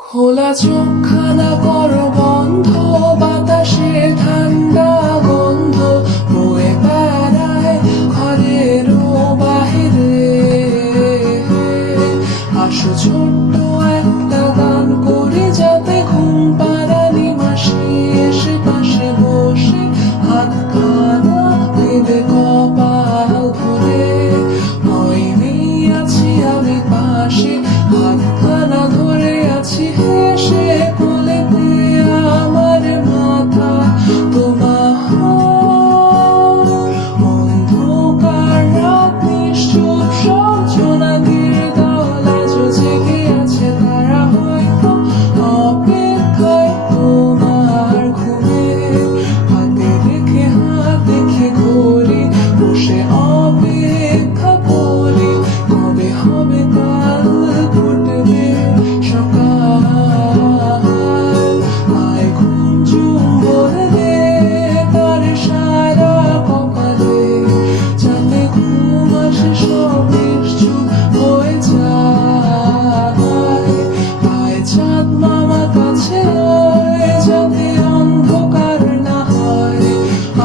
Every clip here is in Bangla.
খোলা চোখখানা করো বন্ধ, বাতাসে ঠান্ডা গন্ধ বয়ে বেড়ায় ঘরেরও বাহিরে। আসো ছোট্ট একটা গান করি, যাতে ঘুম পাড়ানি মাসি এসে পাশে বসে হাতখানা দেবে কপাল ধরে। হয়নি আছি আমি পাশে, হাতখানা ধরে আছি হেসে কোলেতে আমার মাথা তোমার। অন্ধকার রাত নিশ্চুপ, সব জোনাকির দল আজ জেগে আছে, তারা হয়তো অপেক্ষায় তোমার ঘুমে। হাতে রেখে হাত দেখে ঘড়ি, বসে অপেক্ষা করি কবে হবে কাল ফুটবে সকাল। আয় ঘুম চুম্বন দে তার সারা কপালে, যাতে ঘুম আসে সব নিশ্চুপ হয়ে যায়। আয় চাঁদ মামা কাছে আয়, যাতে অন্ধকার না হয়।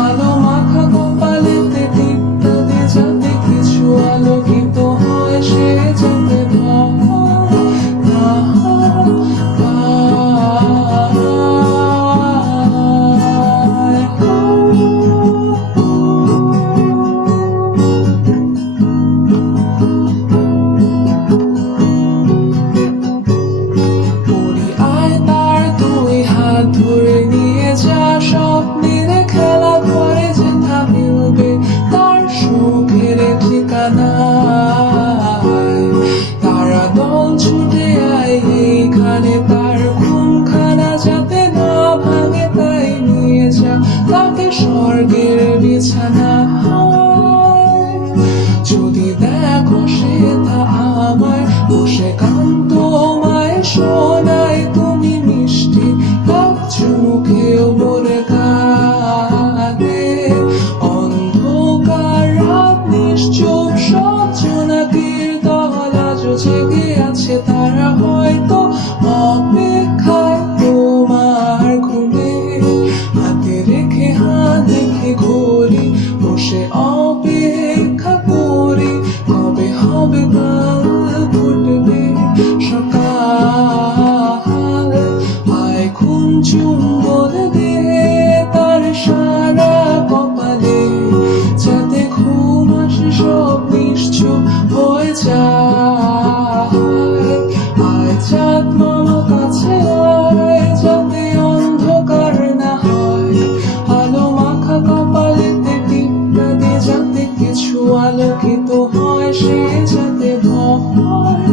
আলো মাখা কপালেতে টিপটা দে, যাতে কিছু আলোকিত হয়, সে যাতে ভয় না পড়ি। আয় তার দুই হাত ধরে নিয়ে যা, স্বপ্নের খেলা ঘরে যেথা মিলবে তার সুখের ঠিকানায়। তারা দল ছুটে আয় এইখানে, তার ঘুমখানা যাতে না ভাঙে তাই নিয়ে যা তাকে স্বর্গের বিছানায়। যদি দেখো সে তা আমায় বসে কান্ত মায় শোনায়, তুমি মিষ্টি এক চোখেও মোরে কাঁদে। অন্ধকার রাত নিশ্চুপ, সব জোনাকির দল আজ জেগে আছে, তারা হয়তো অপেক্ষায় তোমার ঘুমে। হাতে রেখে হাত দেখে ঘড়ি, বসে অপেক্ষা করি কবে হবে কাল ফুটবে সকাল। আয় ঘুম চুম্বন দে তার সারা কপালে, যাতে ঘুম আসে সব নিশ্চুপ হয়ে যায়। আয় চাঁদ মামা কাছে আয়, যাতে অন্ধকার না হয়। আলো মাখা কপালেতে টিপটা দে, যাতে কিছু আলোকিত হয়, সে যাতে ভয়